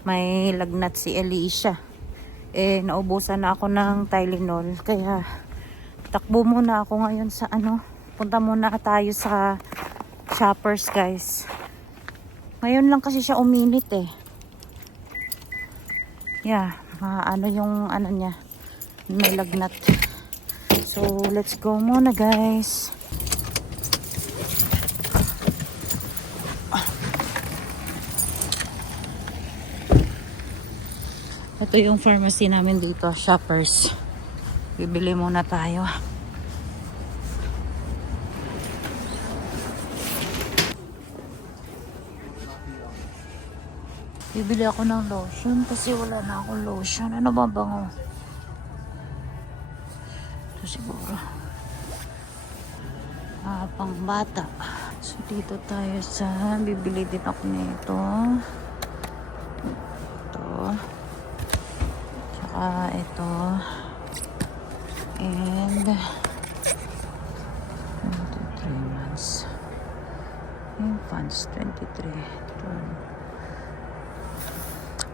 May lagnat si Alicia. Eh, naubusan na ako ng Tylenol. Kaya, takbo muna ako ngayon sa punta muna tayo sa Shoppers, guys. Ngayon lang kasi siya uminit eh. Yeah, yung niya. May lagnat. So, let's go muna, guys. Ito yung pharmacy namin dito, Shoppers. Bibili muna tayo. Bibili ako ng lotion kasi wala na akong lotion. Ano ba bango? Ito siguro. Pang bata. So dito tayo sa bibili din ako nito. Ito. Ito and 1, 2, 3 months infants 23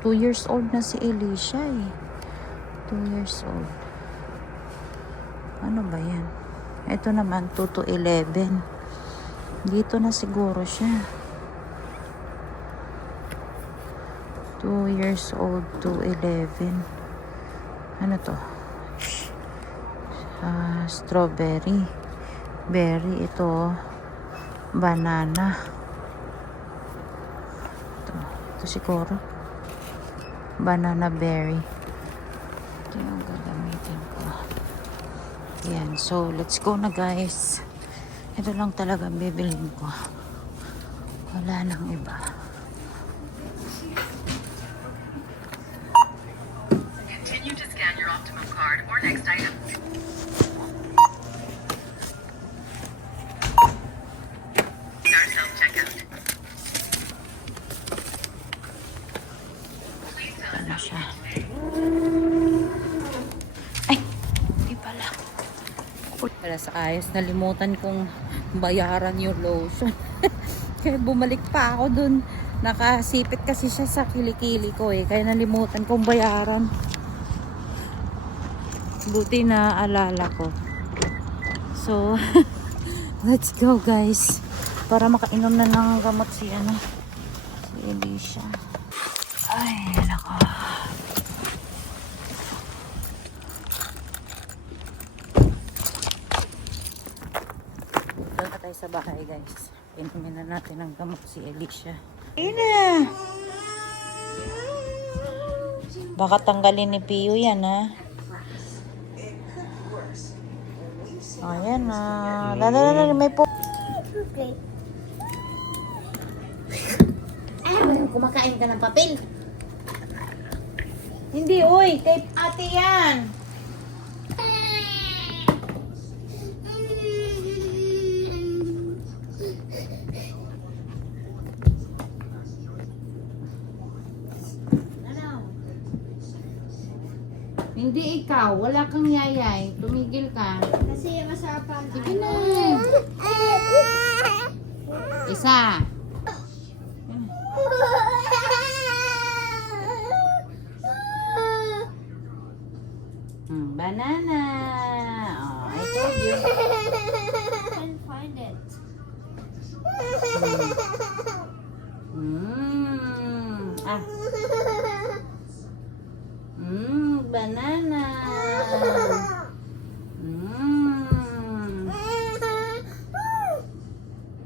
2 years old na si Alicia 2 years old. Ano ba yan? Ito naman 2 to 11. Dito na siguro siya 2 years old to 11. Ano to? Strawberry. Berry. Ito. Banana. Ito siguro. Banana berry. Ito yung gagamitin ko. Yan. So, let's go na, guys. Ito lang talaga bibilin ko. Wala nang iba. Next item. Our self-checkout. Ano siya? Ay! Di pala. Para sa ayos, nalimutan kong bayaran yung lotion. Kaya bumalik pa ako dun. Nakasipit kasi siya sa kilikili ko eh. Kaya nalimutan kong bayaran. Buti na alala ko. So, let's go, guys. Para makainom na ng gamot si Alicia. Ay, nako. Doon na tayo sa bahay, guys. Inumin na natin ang gamot si Alicia. Ina! Baka tanggalin ni Pio yan, ha? Ayan na. Lala, may po. Okay. Kumakain ka ng papel. Hindi, uy. Tape ate yan. Hindi ikaw. Wala kang yayay. Tumigil ka. Kasi masarap ang Sige na. Isa. Banana. Oh, I told you. I can't find it. Banana.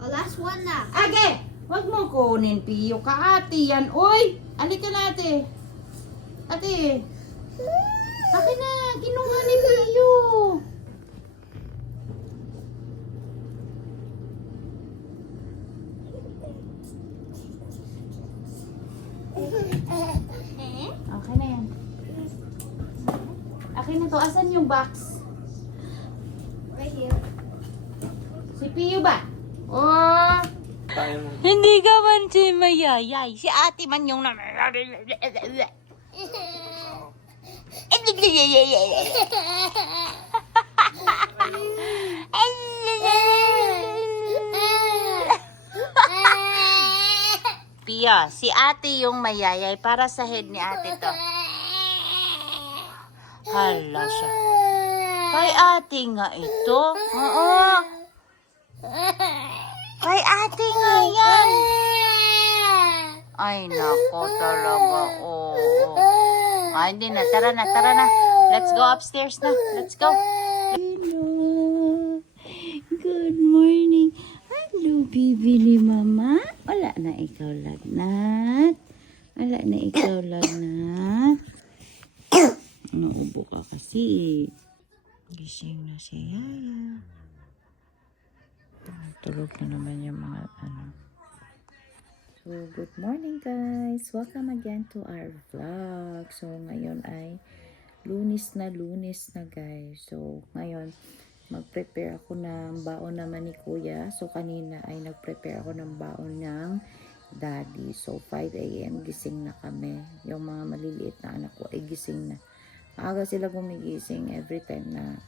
Oh, last one na. Age! Wag mo kunin, Piyo ka, ate yan. Uy! Alika na, ate. Ate. Akin na. Kinuha ni Piyo. Okay na yan. Akin na to. Asan yung box? Right here. Si Piyo ba? Oh! Hindi ka man si Mayayay. Si ate man yung Pia, si ate yung mayayay. Para sa head ni ate to. Hala siya. Kay ate nga ito. Oo. Kay ate nga yan. Ay, nako talaga. Oo. Ay, hindi na. Tara na, tara na. Let's go upstairs na. Let's go. Hello. Good morning. Hello, baby ni mama. Wala na ikaw, lagnat. Wala na ikaw, lagnat. Naubo ka kasi. Gising na si Yaya. Tulog na naman yung mga So, good morning guys. Welcome again to our vlog. So, ngayon ay lunes na guys. So, ngayon mag-prepare ako ng baon naman ni Kuya. So, kanina ay nag-prepare ako ng baon ng Daddy. So, 5 a.m. gising na kami. Yung mga maliliit na anak ko ay gising na. Maaga sila gumigising every time na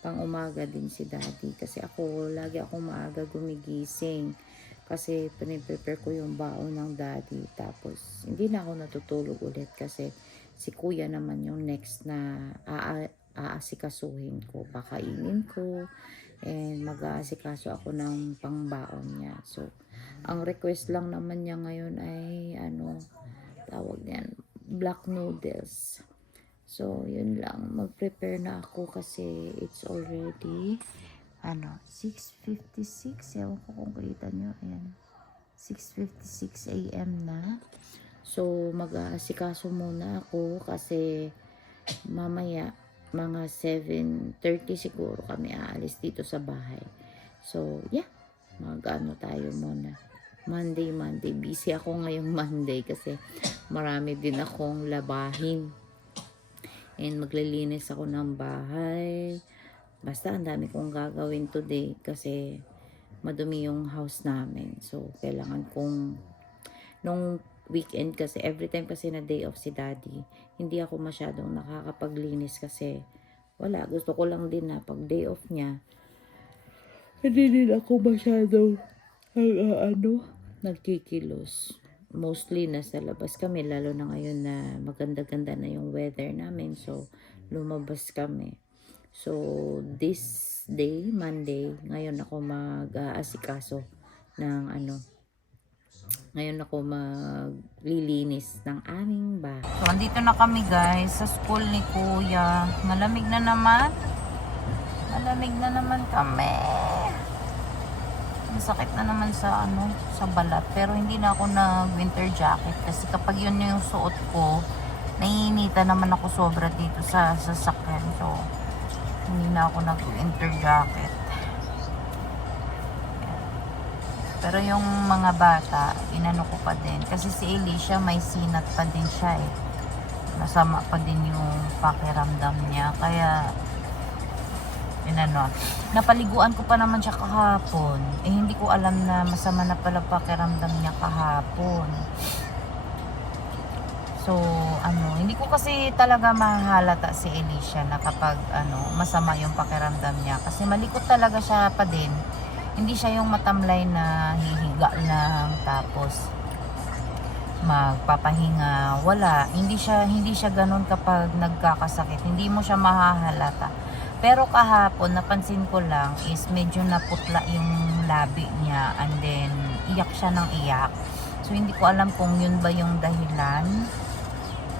pang umaga din si Daddy. Kasi ako, lagi akong maaga gumigising. Kasi piniprepare ko yung baon ng Daddy. Tapos, hindi na ako natutulog ulit kasi si Kuya naman yung next na aasikasuhin ko. Pakainin ko. And mag-aasikaso ako ng pangbaon niya. So, ang request lang naman niya ngayon ay, tawag niyan, black noodles. So, yun lang. Mag-prepare na ako kasi it's already 6:56. Ewan ko kung kita nyo. Ayan. 6:56 a.m. na. So, mag-aasikaso muna ako kasi mamaya mga 7:30 siguro kami aalis dito sa bahay. So, yeah. Tayo muna. Monday. Busy ako ngayong Monday kasi marami din akong labahin. And maglilinis ako ng bahay. Basta ang dami kong gagawin today kasi madumi yung house namin. So, kailangan kong nung weekend kasi, every time kasi na day off si Daddy, hindi ako masyadong nakakapaglinis kasi wala. Gusto ko lang din na pag day off niya, hindi din ako masyadong nagkikilos. Mostly nasa labas kami, lalo na ngayon na maganda-ganda na yung weather namin. So, lumabas kami. So, this day, Monday, ngayon ako mag-aasikaso ng ngayon ako maglilinis ng aming bahay. So, andito na kami guys sa school ni Kuya. Malamig na naman. Malamig na naman kami. Masakit na naman sa sa balat. Pero hindi na ako nag-winter jacket kasi kapag yun yung suot ko, naiinita naman ako sobra dito sa sasakyan. So, hindi na ako nag-winter jacket. Pero yung mga bata, inano ko pa din. Kasi si Alicia, may sinat pa din siya eh. Masama pa din yung pakiramdam niya. Kaya, napaliguan ko pa naman siya kahapon. Eh, hindi ko alam na masama na pala pakiramdam niya kahapon. So, hindi ko kasi talaga mahalata si Alicia na kapag, masama yung pakiramdam niya. Kasi malikot talaga siya pa din. Hindi siya yung matamlay na hihiga lang tapos magpapahinga. Wala. Hindi siya ganun kapag nagkakasakit. Hindi mo siya mahahalata. Pero kahapon, napansin ko lang is medyo naputla yung labi niya and then iyak siya ng iyak. So, hindi ko alam kung yun ba yung dahilan.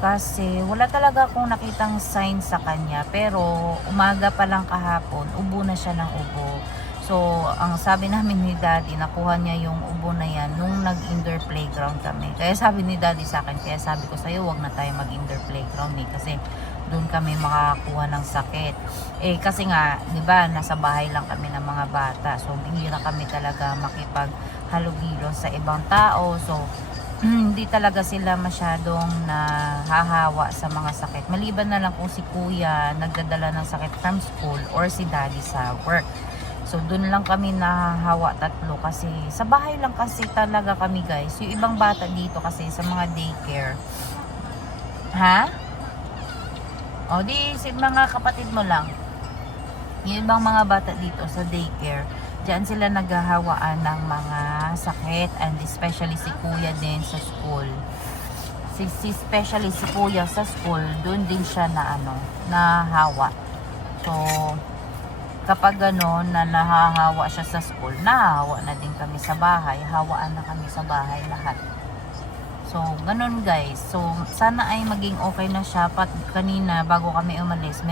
Kasi wala talaga akong nakitang sign sa kanya. Pero umaga pa lang kahapon, ubo na siya ng ubo. So, ang sabi namin ni Daddy, nakuha niya yung ubo na yan nung nag-indoor playground kami. Kaya sabi ni Daddy sa akin, kaya sabi ko sa'yo, wag na tayo mag-indoor playground eh. Kasi doon kami makakakuha ng sakit. Eh, kasi nga, di ba, nasa bahay lang kami ng mga bata. So, bihira kami talaga makipaghalugilo sa ibang tao. So, hindi talaga sila masyadong nahahawa sa mga sakit. Maliban na lang kung si Kuya nagdadala ng sakit from school or si Daddy sa work. So, dun lang kami nahahawa tatlo kasi sa bahay lang kasi talaga kami guys. Yung ibang bata dito kasi sa mga daycare. Ha? O, di, si mga kapatid mo lang. Yung ibang mga bata dito sa daycare, Diyan sila naghahawaan ng mga sakit, and especially si kuya din sa school. Especially si kuya sa school, doon din siya na nahawa. So, kapag gano'n na nahahawa siya sa school, nahahawa na din kami sa bahay. Hawaan na kami sa bahay lahat. So, ganun guys. So, sana ay maging okay na siya. Kanina, bago kami umalis,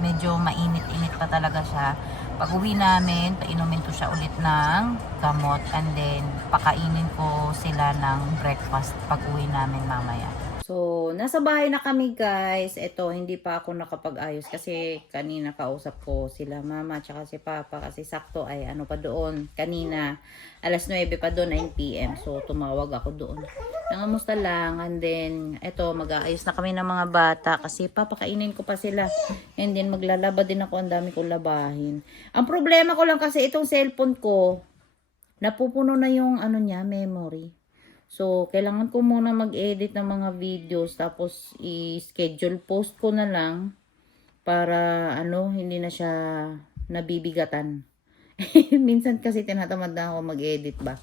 medyo mainit-init pa talaga siya. Pag uwi namin, painumin ko siya ulit ng gamot. And then, pakainin ko sila ng breakfast pag uwi namin mamaya. So, nasa bahay na kami guys. Ito, hindi pa ako nakapag-ayos kasi kanina kausap ko sila mama at si papa kasi sakto ay pa doon. Kanina, alas 9 pa doon, 9 PM. So, tumawag ako doon. Nangamusta lang. And then, ito, mag-aayos na kami ng mga bata kasi papakainin ko pa sila. And then, maglalaba din ako. Ang dami kong labahin. Ang problema ko lang kasi itong cellphone ko, napupuno na yung niya, memory. So, kailangan ko muna mag-edit ng mga videos tapos i-schedule post ko na lang para hindi na siya nabibigatan. Minsan kasi tinatamad na ako mag-edit ba.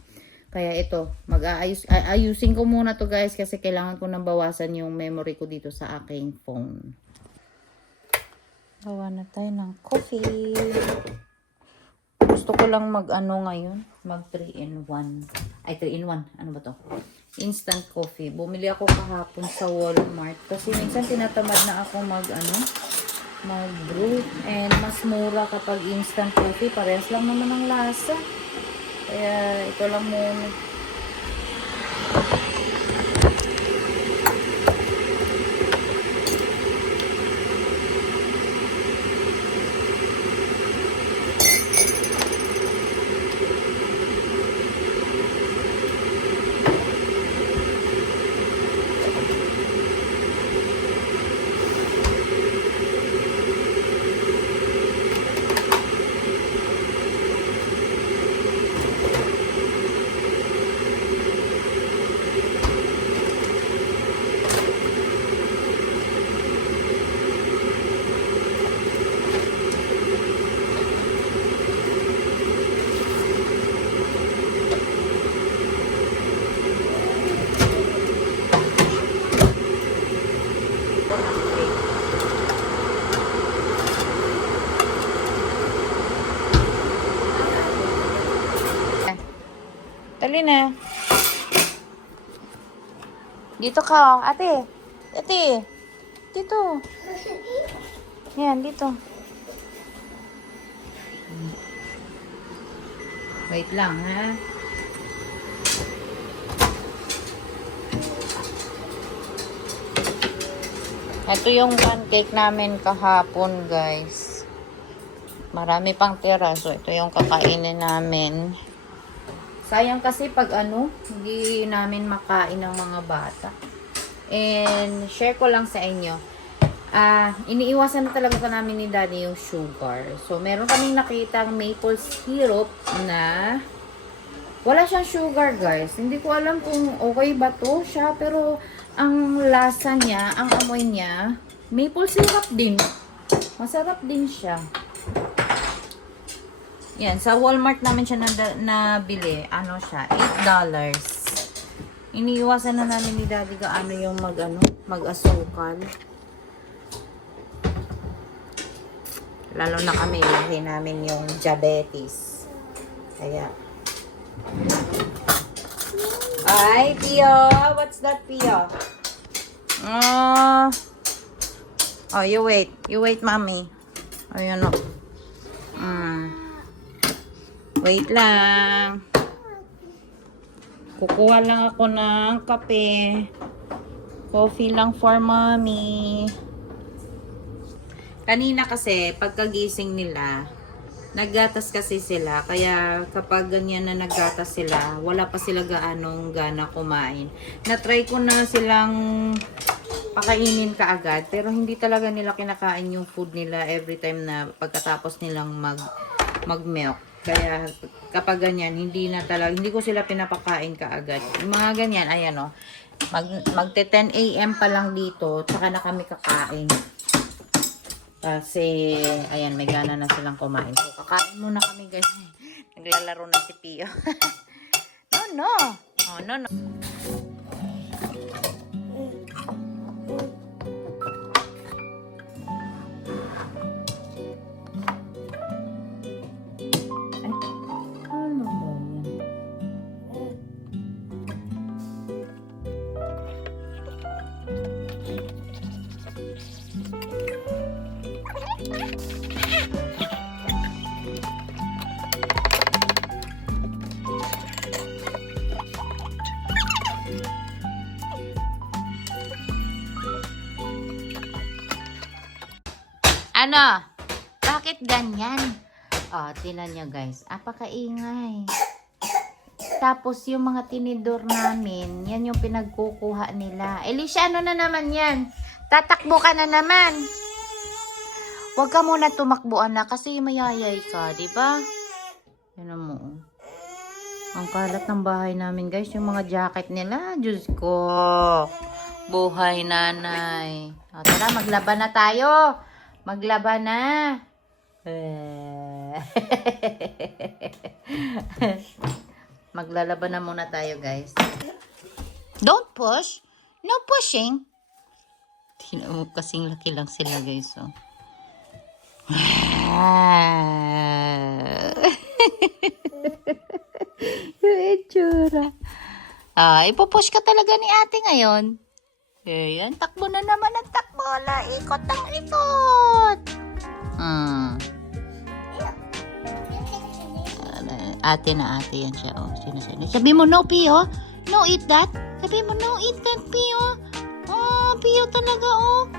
Kaya ito, ayusin ko muna to guys kasi kailangan ko nang bawasan yung memory ko dito sa aking phone. Gawa na tayo ng coffee. Gusto ko lang ngayon, mag 3-in-1. Ay, 3-in-1. Ano ba to? Instant coffee. Bumili ako kahapon sa Walmart. Kasi minsan tinatamad na ako mag-brew. And mas mura kapag instant coffee. Parehas lang naman ang lasa. Kaya ito lang muna. Dali na. Dito ka, ate. Ate. Dito. Yan, dito. Wait lang, ha? Ito yung pancake namin kahapon, guys. Marami pang tira. So, ito yung kakainin namin. Sayang kasi pag hindi namin makain ng mga bata. And share ko lang sa inyo. Iniiwasan na talaga namin ni Daddy yung sugar. So meron kaming nakitang maple syrup na wala siyang sugar guys. Hindi ko alam kung okay ba to siya. Pero ang lasa niya, ang amoy niya, maple syrup din. Masarap din siya. Yan, sa Walmart namin siya nabili. Ano siya? $8. Iniiwasan na namin ni Daddy gaano yung mag-asukal. Lalo na kami, lahi namin yung diabetes. Kaya. Ay, Pio! What's that, Pio? Oh, you wait. You wait, mommy. Ayun o. Wait lang. Kukuha lang ako ng kape. Coffee lang for mommy. Kanina kasi, pagkagising nila, naggatas kasi sila. Kaya kapag ganyan na naggatas sila, wala pa sila gaanong gana kumain. Na-try ko na silang pakainin kaagad. Pero hindi talaga nila kinakain yung food nila every time na pagkatapos nilang mag-milk. Kaya kapag ganyan, hindi ko sila pinapakain kaagad. Yung mga ganyan, ayan o. Magte 10 AM pa lang dito, tsaka na kami kakain. Kasi, ayan, may gana na silang kumain. So, kakain muna kami guys. Naglalaro na si Pio. No. Oh, no. Ano ba yan? Ano? Bakit ganyan? Oh, tinan nyo guys. Apakaingay. Tapos yung mga tinidor namin, yan yung pinagkukuha nila. Elisha, ano na naman yan? Tatakbo ka na naman. Huwag ka muna tumakbo, anak, kasi mayayay ka, di ba? Yan mo. Ang kalat ng bahay namin guys, yung mga jacket nila. Diyos ko. Buhay nanay. O, tara, maglaban na tayo. Maglaban na. Maglalaban na muna tayo, guys. Don't push. No pushing. Tingnan mo, kasing laki lang sila, guys. Oh. Yung itsura. Ipupush ka talaga ni ate ngayon. Ayan, takbo na naman ang takbo. Ikot ang ikot. Ate na ate yan siya. Oh, sabi mo no, Pio. No, eat that. Sabi mo no, eat that, Pio. Oh, Pio talaga, oh.